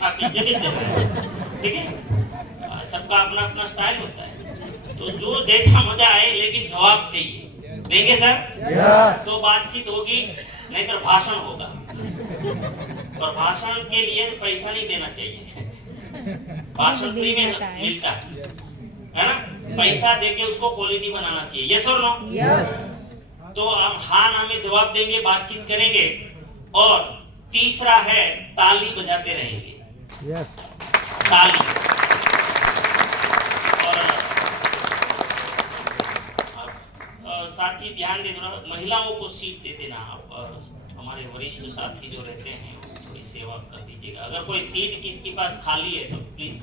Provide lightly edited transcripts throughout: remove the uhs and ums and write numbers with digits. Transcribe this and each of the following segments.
उठा के जमीन दे रहा है, ठीक है। सबका अपना अपना स्टाइल होता है, तो जो जैसा मजा आए, लेकिन जवाब चाहिए। देंगे सर? यस। तो बातचीत होगी, नहीं तो भाषण होगा, और भाषण के लिए पैसा नहीं देना चाहिए, भाषण फ्री में मिलता है ना, पैसा देके उसको क्वालिटी बनाना चाहिए। यस और नो? यस। तो आप हाँ ना में जवाब देंगे, बातचीत करेंगे, और तीसरा है ताली बजाते रहेंगे। यस। ताली। और साथी ध्यान दे दो, महिलाओं को सीट दे देना। आप हमारे वरिष्ठ साथी जो रहते हैं थोड़ी सेवा कर दीजिएगा। अगर कोई सीट किसके पास खाली है तो प्लीज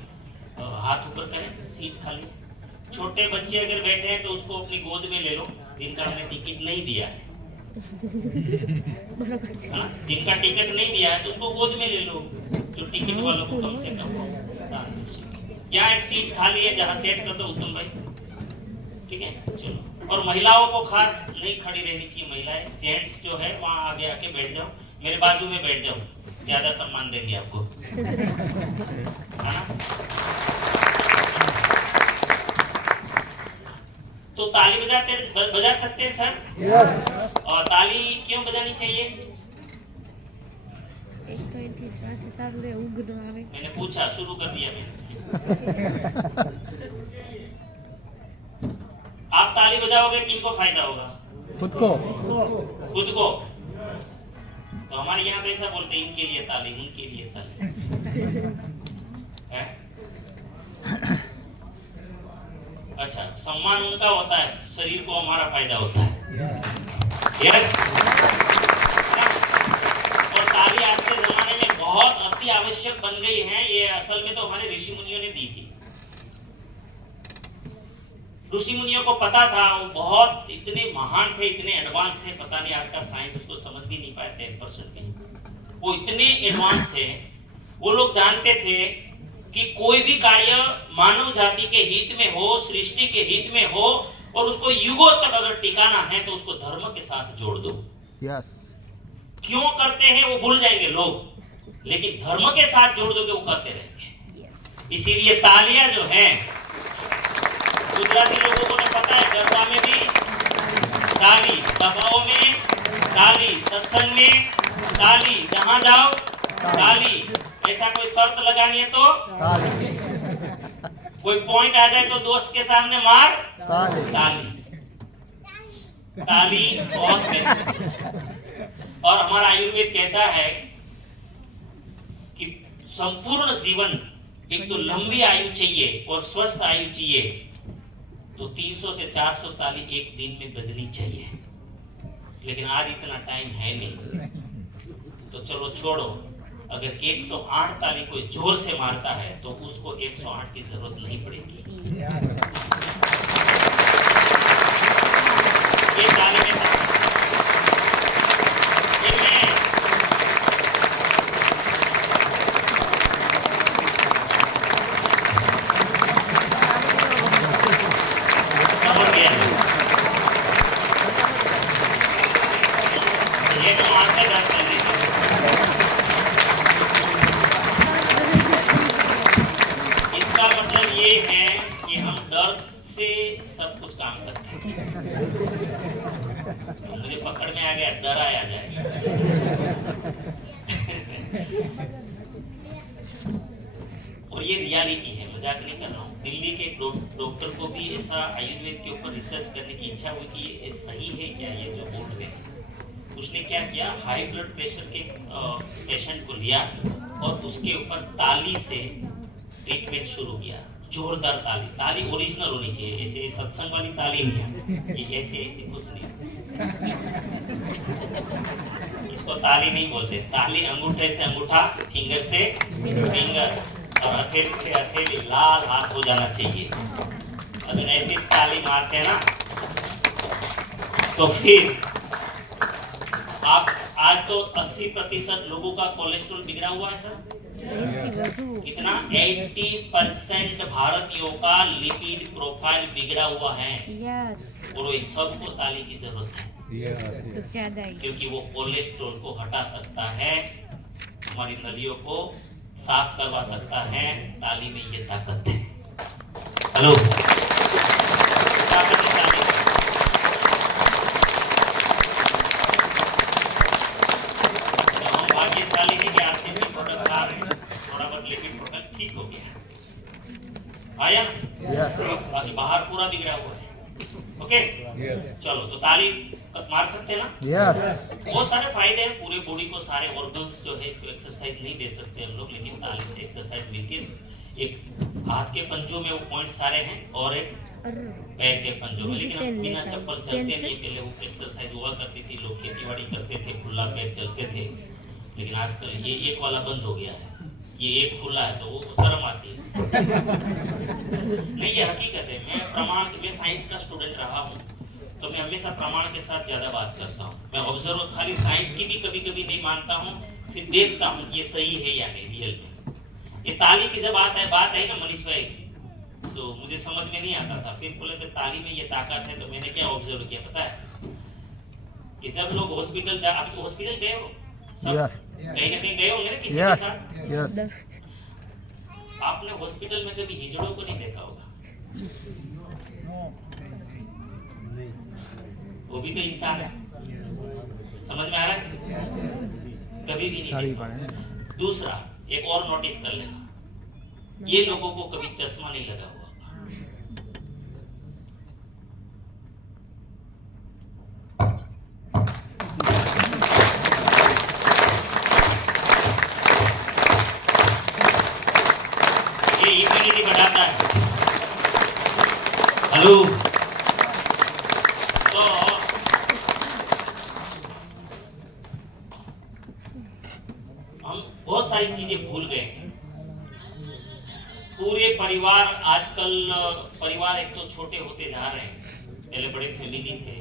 हाथ ऊपर करें, सीट खाली है। छोटे बच्चे अगर बैठे हैं तो उसको अपनी गोद में ले लो, जिनका हमने टिकट नहीं दिया है, जिनका टिकट नहीं दिया है तो उसको गोद में ले लो, जो टिकट वालों को कम से कम यहाँ एक सीट खाली है, जहाँ सेट कर दो उत्तम भाई, ठीक है। चलो, और महिलाओं को खास नहीं खड़ी रहनी चाहिए, महिलाएं, जेंट्स जो है वहाँ आगे आके बैठ जाओ, मेरे बाजू में बैठ जाओ, ज्यादा सम्मान देंगे आपको, है ना। तो ताली बजा सकते हैं सर? यस। और ताली क्यों बजानी चाहिए? मैंने पूछा, शुरू कर दिया मैंने। आप ताली बजाओगे, किनको फायदा होगा? खुद को। खुद को। तो हमारे यहाँ तो ऐसा बोलते हैं, इनके लिए ताली, उनके लिए ताली है? अच्छा, सम्मान उनका होता है, शरीर को हमारा फायदा होता है। यस। और ताली आज के जमाने में बहुत अति आवश्यक बन गई है। ये असल में तो हमारे ऋषि मुनियों ने दी थी। ऋषि मुनियों को पता था, वो बहुत इतने महान थे, इतने एडवांस थे, पता नहीं आज का साइंस उसको समझ भी नहीं पाए 10% भी। वो इतने एडवांस थे, वो लोग जानते थे कि कोई भी कार्य मानव जाति के हित में हो, सृष्टि के हित में हो, और उसको युगों तक अगर टिकाना है तो उसको धर्म के साथ जोड़ दो। यस। क्यों करते हैं वो भूल जाएंगे लोग, लेकिन धर्म के साथ जोड़ दोगे वो करते रहेंगे। इसीलिए तालियां जो हैं, गुजराती लोगों को तो पता है, गरबा में भी ताली, सभाओं में ताली, सत्संग में ताली, जहां जाओ ताली। ऐसा कोई शर्त लगानी है तो ताली। कोई पॉइंट आ जाए तो दोस्त के सामने मार ताली। ताली। ताली बहुत और हमारा आयुर्वेद कहता है कि संपूर्ण जीवन, एक तो लंबी आयु चाहिए और स्वस्थ आयु चाहिए, तो 300 से 400 ताली एक दिन में बजनी चाहिए। लेकिन आज इतना टाइम है नहीं, तो चलो छोड़ो। अगर 108 ताली कोई जोर से मारता है तो उसको 108 की जरूरत नहीं पड़ेगी। ये ताली में समझ गया, ये तो आंसर कर दीजिए। इसका मतलब ये है कि हम डर से सब कुछ काम करते हैं। तो मुझे पकड़ में आ गया, डर आ जाए। और ये रियलिटी है, मजाक नहीं कर रहा हूँ। दिल्ली के एक डॉक्टर को भी ऐसा आयुर्वेद के ऊपर रिसर्च करने की इच्छा हुई कि ये सही है क्या, ये जो बोल रहे हैं। उसने क्या किया, हाई ब्लड प्रेशर के पेशेंट को लिया और उसके ऊपर ताली से ट्रीटमेंट शुरू किया। जोरदार ताली, ताली ओरिजिनल होनी चाहिए, ऐसे सत्संग वाली ताली नहीं है, ये ऐसे कुछ नहीं। इसको ताली नहीं बोलते, ताली अंगूठे से अंगूठा, फिंगर से फिंगर, और हथेली से हथेली, लाल हाथ हो जाना चाहिए। अगर ऐसी ताली मारते हैं ना तो फिर आप, आज तो 80% लोगों का कोलेस्ट्रॉल बिगड़ा हुआ है सर। कितना? 80% भारतीयों का लिपिड प्रोफाइल बिगड़ा हुआ है। और ये सबको ताली की जरूरत है, क्योंकि वो कोलेस्ट्रॉल को हटा सकता है, हमारी नलियों को साफ करवा सकता है। ताली में ये ताकत है। हेलो, ताकत है ताली में। तो हम भाग्यशाली हैं कि आज से भी प्रोडक्ट आ रहे हैं थोड़ा बहुत, लेकिन प्रोडक्ट ठीक हो गया आया ना। यस बाकी बाहर पूरा बिगड़ा हुआ है। ओके चलो, तो ताली मार सकते हैं ना। यस बहुत सारे फायदे हैं पूरे बॉडी को, सारे ऑर्गन्स जो है इसको एक्सरसाइज नहीं दे सकते हम लोग, लेकिन ताली से एक्सरसाइज मिलती है। एक हाथ के पंजों में वो पॉइंट सारे हैं और एक पैर के पंजों में, लेकिन हम बिना चप्पल चलते नहीं। पहले वो एक्सरसाइज हुआ करती थी, लोग खेतीबाड़ी करते थे, खुला पैर चलते थे, लेकिन आजकल ये एक वाला बंद हो गया है। ये एक खुला है तो वो शर्म आती है। नहीं, ये हकीकत है। मैं प्रमाण, मैं साइंस का स्टूडेंट रहा हूँ, तो मैं हमेशा प्रमाण के साथ ज्यादा बात करता हूँ। मैं ऑब्जर्व, खाली साइंस की भी कभी कभी नहीं मानता हूँ, फिर देखता हूँ ये सही है या नहीं रियल में। ये ताली की जब बात आई ना मनीष भाई, तो मुझे समझ में नहीं आता था। फिर बोले तो ताली में ये ताकत है, तो मैंने क्या ऑब्जर्व किया पता है, कि जब लोग हॉस्पिटल आप हॉस्पिटल गए हो सब, कहीं ना कहीं गए होंगे ना किसी के साथ। यस आपने हॉस्पिटल में कभी हिजड़ों को नहीं देखा होगा। वो भी तो इंसान है, समझ में आ रहा है? कभी भी नहीं देखा। दूसरा एक और नोटिस कर लेना, ये लोगों को कभी चश्मा नहीं लगा हुआ। ये इम्यूनिटी बढ़ाता है। हेलो, तो हम बहुत सारी चीजें भूल गए हैं। पूरे परिवार, आजकल परिवार एक तो छोटे होते जा रहे हैं, पहले बड़े फैमिली थे।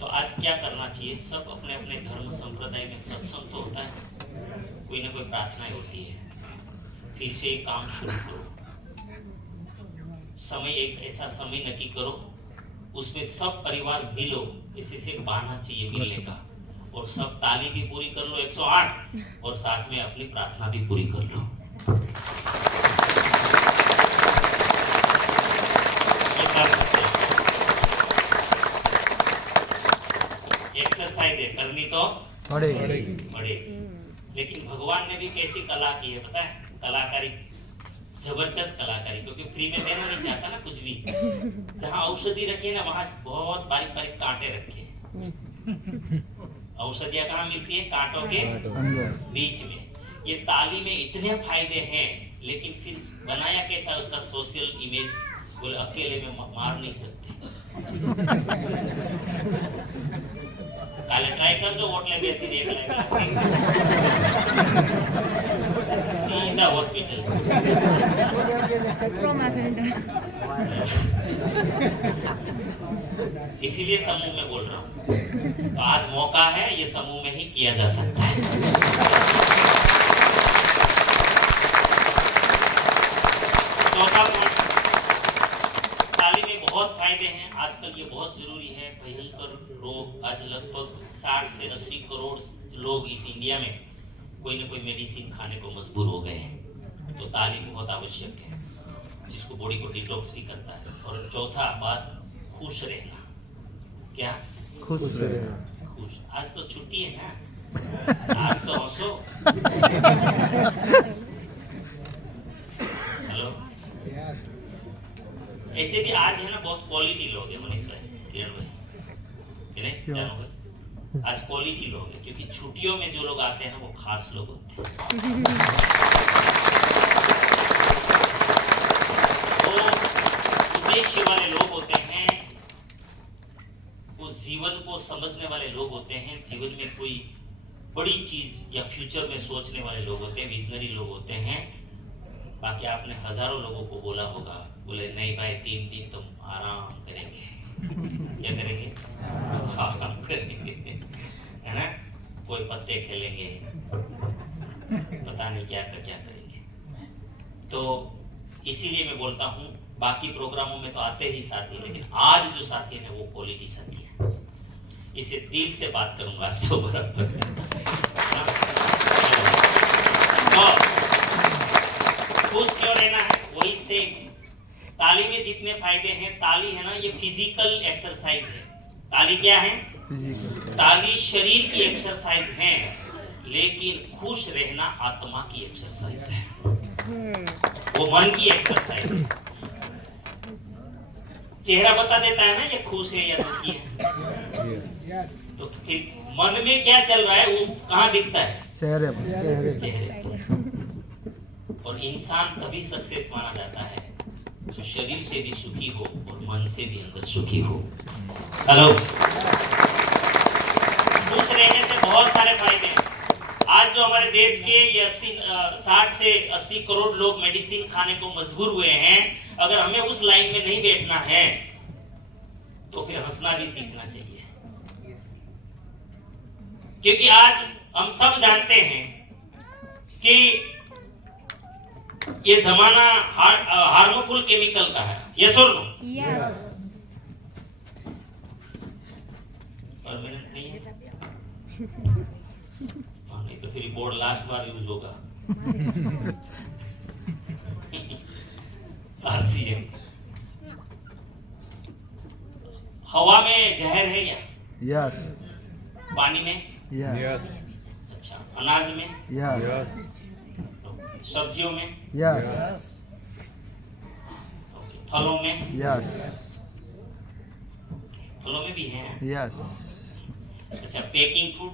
तो आज क्या करना चाहिए, सब अपने अपने धर्म संप्रदाय में सत्संग तो होता है, कोई ना कोई प्रार्थना होती है, फिर से एक काम शुरू करो। समय, एक ऐसा समय नक्की करो, उसमें सब परिवार मिलो, इसी से बहाना चाहिए मिलने का, और सब ताली भी पूरी कर लो 108, और साथ में अपनी प्रार्थना भी पूरी कर लो। एक्सरसाइज है, करनी तो पड़ेगी। लेकिन भगवान ने भी कैसी कला की है पता है, कलाकारी, जबरदस्त कलाकारी, क्योंकि फ्री में देना नहीं चाहता ना कुछ भी। जहाँ औषधि रखी है ना, वहाँ बहुत बारीक बारीक कांटे रखे। औषधियाँ कहाँ मिलती है? कांटों के बीच में। ये ताली में इतने फायदे हैं, लेकिन फिर बनाया कैसा उसका सोशल इमेज, बोले अकेले में मार नहीं सकते। काले ट्राई कर दो, होटल में ऐसी देख लेगा, सीधा हॉस्पिटल। इसीलिए समूह में बोल रहा हूँ। तो आज मौका है, ये समूह में ही किया जा सकता है। चौथा पॉइंट, ताली में बहुत फायदे हैं। आजकल ये बहुत जरूरी है। भयंकर रोग, आज लगभग 60 से 80 करोड़ लोग इस इंडिया में कोई ना कोई मेडिसिन खाने को मजबूर हो गए हैं। तो ताली बहुत आवश्यक है, जिसको बॉडी को डिटॉक्स भी करता है। और चौथा बात, खुश रहना। क्या? खुश रहना। खुश। आज तो छुट्टी है ना, आज तो हंसो। हेलो, ऐसे भी आज है ना बहुत क्वालिटी लोग हैं मनीष भाई, किरण भाई, जानो भाई, आज क्वालिटी लोग हैं, क्योंकि छुट्टियों में जो लोग आते हैं वो खास लोग होते हैं। तो उद्देश्य वाले लोग होते हैं, वो जीवन को समझने वाले लोग होते हैं, जीवन में कोई बड़ी चीज या फ्यूचर में सोचने वाले लोग होते हैं, विजनरी लोग होते हैं। बाकी आपने हजारों लोगों को बोला होगा, बोले नहीं भाई 3 दिन तुम आराम करेंगे। क्या करेंगे? आराम करेंगे, है ना, कोई पत्ते खेलेंगे, पता नहीं क्या करेंगे। तो इसीलिए मैं बोलता हूँ, बाकी प्रोग्रामों में तो आते ही साथी, लेकिन आज जो साथी है वो क्वालिटी साथी है। इसे दिल से बात करूंगा आज तो बराबर। तो ताली में जितने फायदे हैं, ताली है ना ये फिजिकल एक्सरसाइज है। ताली क्या है? ताली शरीर की एक्सरसाइज है, लेकिन खुश रहना आत्मा की एक्सरसाइज है, वो मन की एक्सरसाइज है। चेहरा बता देता है ना ये खुश है या दुखी है। तो फिर मन में क्या चल रहा है वो कहाँ दिखता है? चेहरे पर। और इंसान तभी सक्सेस माना जाता है जो शरीर से भी सुखी हो और मन से भी अंदर सुखी हो। हेलो, खुश रहने से बहुत सारे फायदे हैं। आज जो हमारे देश के ये 60 से 80 करोड़ लोग मेडिसिन खाने को मजबूर हुए हैं, अगर हमें उस लाइन में नहीं बैठना है तो फिर हंसना भी सीखना चाहिए। क्योंकि आज हम सब जानते हैं कि ये जमाना हार्मफुल केमिकल का है। यस और नो? परमानेंट नहीं है। नहीं तो फिर बोर्ड लास्ट बार यूज होगा। आरसीएम। हवा में जहर है क्या? यस। पानी में? यस। अच्छा, अनाज में? यस। सब्जियों में? यस। फलों में? यस। फलों में भी है? यस। अच्छा, पेकिंग फूड?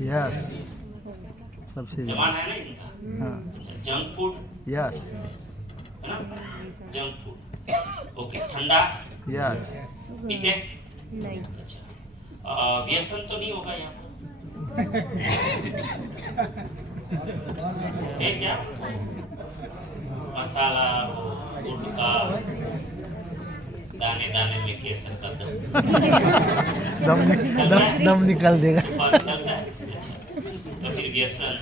यस। सबसे जमाना है ना इनका। हाँ। अच्छा, जंक फूड? यस। है ना? Junk food. ओके, ठंडा? यस। पीते? नहीं। अच्छा, व्यसन तो नहीं होगा यहाँ पर? है क्या? मसाला, गुटखा, दाने दाने में केसर का दम निकल देगा। और चलता है। अच्छा, तो फिर व्यसन।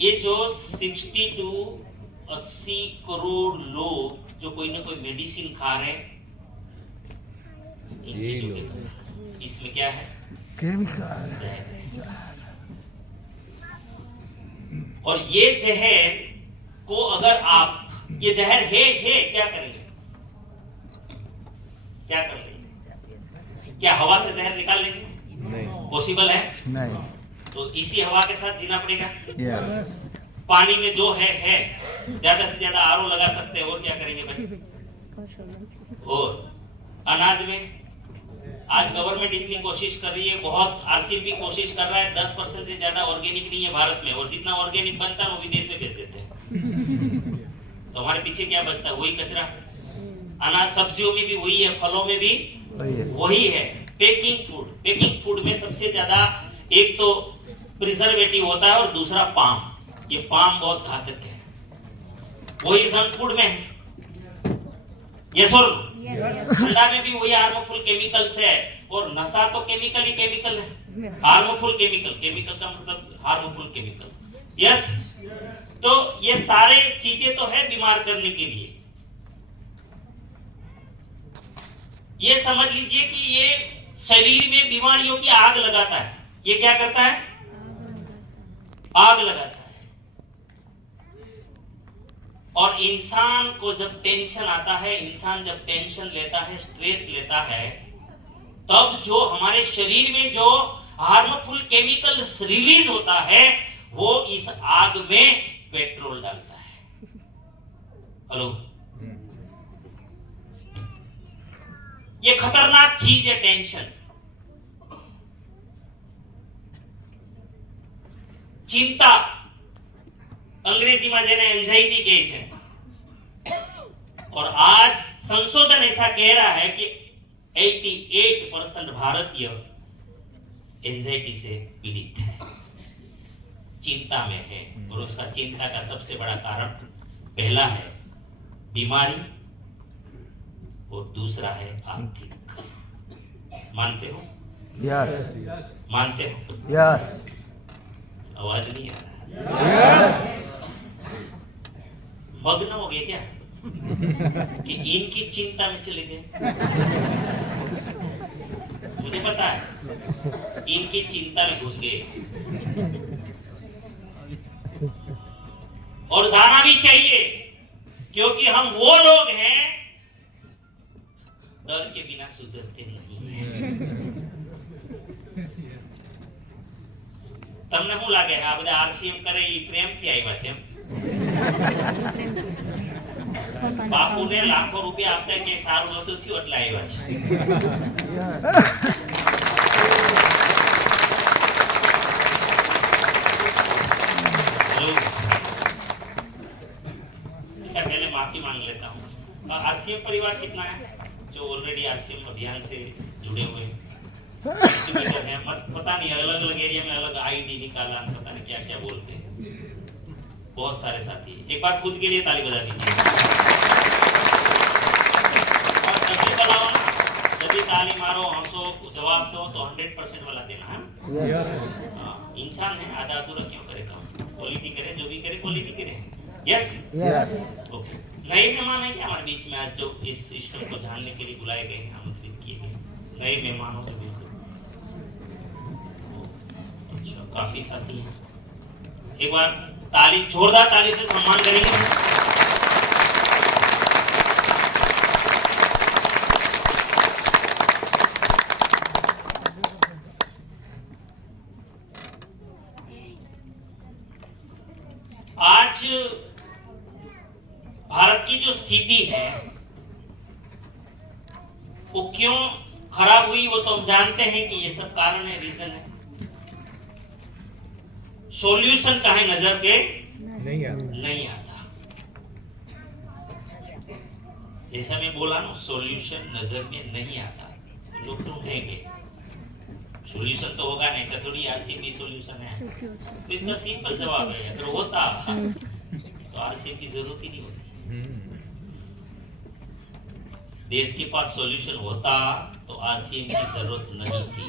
ये जो 60 to 80 करोड़ लोग जो कोई ना कोई मेडिसिन खा रहे हैं, इसमें क्या है? केमिकल। और ये जहर को अगर आप, ये जहर है क्या करेंगे? क्या कर लेंगे? क्या हवा से जहर निकाल लेंगे? नहीं। पॉसिबल है? नहीं। तो इसी हवा के साथ जीना पड़ेगा। यस। पानी में जो है ज्यादा से ज्यादा आरओ लगा सकते हैं, और क्या करेंगे भाई? और अनाज में आज गवर्नमेंट इतनी कोशिश कर रही है, बहुत आरसीएम भी कोशिश कर रहा है, 10% से ज्यादा ऑर्गेनिक नहीं है भारत में, और जितना ऑर्गेनिक बनता है वो विदेश में भेज देते हैं। तो हमारे पीछे क्या बचता है? वही कचरा। अनाज सब्जियों में भी वही है, फलों में भी वही है। पेकिंग फूड में सबसे ज्यादा एक तो प्रिजर्वेटिव होता है और दूसरा पाम। ये पाम बहुत घातक है। वही जंक फूड में है। यस और ठंडा में भी वही हार्मफुल केमिकल्स है, और नशा तो केमिकल ही केमिकल है। हार्मफुल केमिकल का मतलब हार्मफुल केमिकल। यस, तो ये सारे चीजें तो है बीमार करने के लिए। ये समझ लीजिए कि ये शरीर में बीमारियों की आग लगाता है। ये क्या करता है? आग लगाता है। और इंसान को जब टेंशन आता है, इंसान जब टेंशन लेता है, स्ट्रेस लेता है, तब जो हमारे शरीर में जो हार्मफुल केमिकल रिलीज होता है, वो इस आग में पेट्रोल डालता है। हेलो, ये खतरनाक चीज है टेंशन। चिंता अंग्रेजी में जेने एंजाइटी कहे छे। और आज संशोधन ऐसा कह रहा है कि 88% भारतीय एंजाइटी से पीड़ित है, चिंता में है। और उसका चिंता का सबसे बड़ा कारण पहला है बीमारी और दूसरा है आर्थिक। मानते हो? यस। मानते हो? यस। आवाज नहीं आ रहा। मग्न हो गए क्या कि इनकी चिंता में चले गए? मुझे पता है, इनकी चिंता में घुस गए। और जाना भी चाहिए, क्योंकि हम वो लोग हैं डर के बिना सुधरते नहीं। તમને શું લાગે આ બધા આરસીએમ કરે એ પ્રેમથી આવ્યા છે? બાપુને લાખો રૂપિયા આપતા કે સારું નતું થયું એટલે આવ્યા છે। अच्छा, पहले माफी मांग लेता हूँ। आरसीएम परिवार कितना है जो ऑलरेडी आरसीएम अभियान से जुड़े हुए हैं? पता नहीं, अलग अलग एरिया में अलग आईडी निकाला, पता नहीं क्या क्या बोलते हैं। बहुत सारे साथी, एक बार खुद के लिए ताली बजा दीजिए। और जब भी बनाओ ना, जब भी ताली मारो, हंसो, जवाब दो तो 100% वाला देना है। इंसान है, आधा अधूरा क्यों करे काम? क्वालिटी करे, जो भी करे क्वालिटी करे। Yes okay. नए मेहमान है क्या हमारे बीच में आज जो इस सिस्टम को जानने के लिए बुलाए गए, आमंत्रित किए गए? नए मेहमानों से बिल्कुल काफी साथी हैं। एक बार ताली, जोरदार ताली से सम्मान करेंगे। आज भारत की जो स्थिति है वो क्यों खराब हुई, वो तो हम जानते हैं कि ये सब कारण है, रीजन है। सॉल्यूशन का है नजर पे नहीं आता। जैसा मैं बोला ना, सॉल्यूशन नजर में नहीं आता, लोग ढूंढेंगे। सॉल्यूशन तो होगा नहीं, ऐसा थोड़ी आरसीएम भी सॉल्यूशन है। तो इसका सिंपल जवाब है, अगर होता तो आरसीएम की जरूरत ही नहीं होती। देश के पास सॉल्यूशन होता तो आरसीएम की जरूरत नहीं थी।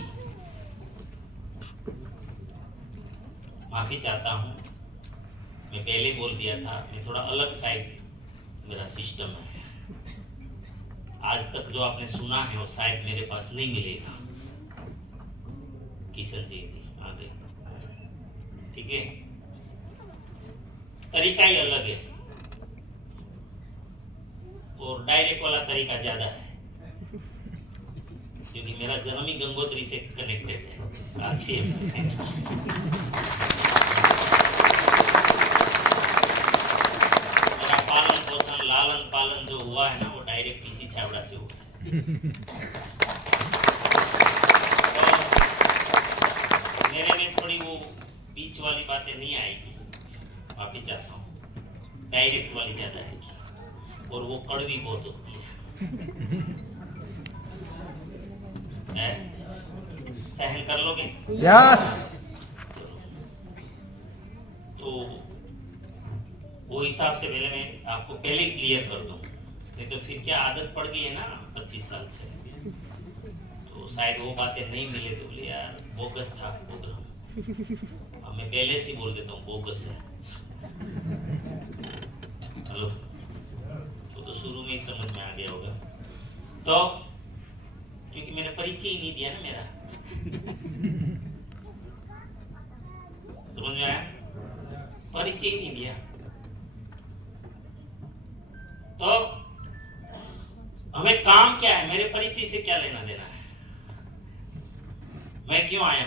माफी चाहता हूं, मैं पहले बोल दिया था, मैं थोड़ा अलग टाइप मेरा सिस्टम है। आज तक जो आपने सुना है वो शायद मेरे पास नहीं मिलेगा। किशन जी आगे, ठीक है? तरीका ही अलग है और डायरेक्ट वाला तरीका ज्यादा है, क्योंकि मेरा जन्म ही गंगोत्री से कनेक्टेड है आरसीएम। मेरा पालन पोषण, लालन पालन जो हुआ है ना, वो डायरेक्ट किसी छावड़ा से हुआ है। तो मेरे में थोड़ी वो बीच वाली बातें नहीं आएगी, माफी चाहता हूँ। डायरेक्ट वाली ज्यादा आएगी और वो कड़वी बहुत होती है। सहन कर लोगे? यस। तो वो हिसाब से पहले मैं आपको पहले क्लियर कर दूं, नहीं तो फिर क्या आदत पड़ गई है ना 25 साल से, तो शायद वो बातें नहीं मिले तो बोले यार बोगस था प्रोग्राम। अब मैं पहले से बोल देता हूँ बोगस है। हेलो, तो शुरू में ही समझ में आ गया होगा। तो क्योंकि मैंने परिचय ही नहीं दिया ना मेरा, समझ में आया? परिचय ही नहीं दिया। तो हमें काम क्या है, मेरे परिचय से क्या लेना देना है? मैं क्यों आया,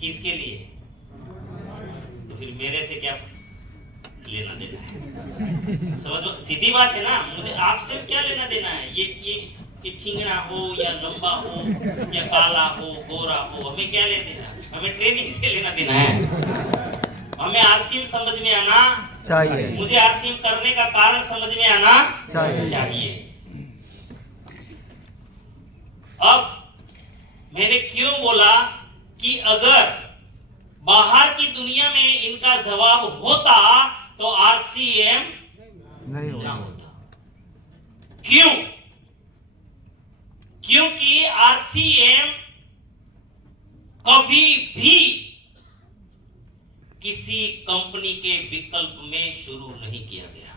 किसके लिए? तो फिर मेरे से क्या लेना देना है? समझो, सीधी बात है ना। मुझे आपसे क्या लेना देना है? ये ठिंगना हो या लंबा हो या काला हो गोरा हो, हमें क्या लेना देना? हमें ट्रेनिंग से लेना देना है। हमें आरसीएम समझ में आना चाहिए, मुझे आरसीएम करने का कारण समझ में आना चाहिए। अब मैंने क्यों बोला कि अगर बाहर की दुनिया में इनका जवाब होता तो आरसीएम नहीं होता। क्यों? क्योंकि आरसीएम कभी भी किसी कंपनी के विकल्प में शुरू नहीं किया गया।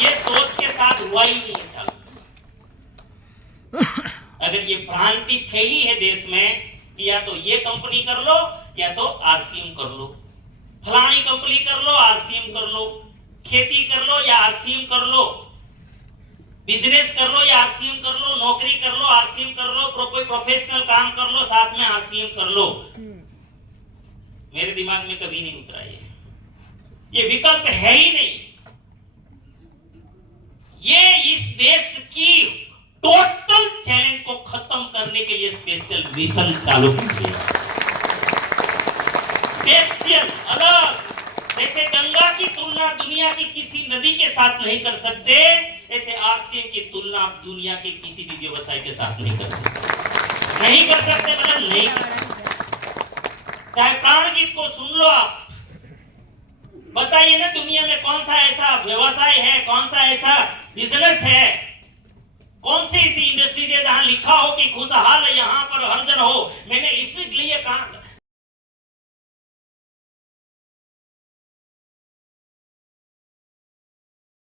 ये सोच के साथ हुआ ही नहीं है चालू। अगर ये भ्रांति फैली है देश में कि या तो ये कंपनी कर लो या तो आरसीएम कर लो, फलानी कंपनी कर लो आरसीएम कर लो, खेती कर लो या आरसीएम कर लो, बिजनेस कर लो या आरसीएम कर लो, नौकरी कर लो आरसीएम कर लो, कोई प्रोफेशनल काम कर लो साथ में आरसीएम कर लो। मेरे दिमाग में कभी नहीं उतरा ये विकल्प है ही नहीं। ये इस देश की टोटल चैलेंज को खत्म करने के लिए स्पेशल मिशन चालू कीजिए। स्पेशल अलग, जैसे गंगा की तुलना दुनिया की किसी नदी के साथ नहीं कर सकते, ऐसे आरसीएम की तुलना आप दुनिया के किसी भी व्यवसाय के साथ नहीं कर सकते। नहीं कर सकते मतलब नहीं कर सकते। चाहे प्राण गीत को सुन लो आप, बताइए ना दुनिया में कौन सा ऐसा व्यवसाय है, कौन सा ऐसा बिजनेस है, कौन सी ऐसी इंडस्ट्री है जहां लिखा हो कि खुशहाल यहाँ पर हर जन हो। मैंने इसलिए कहा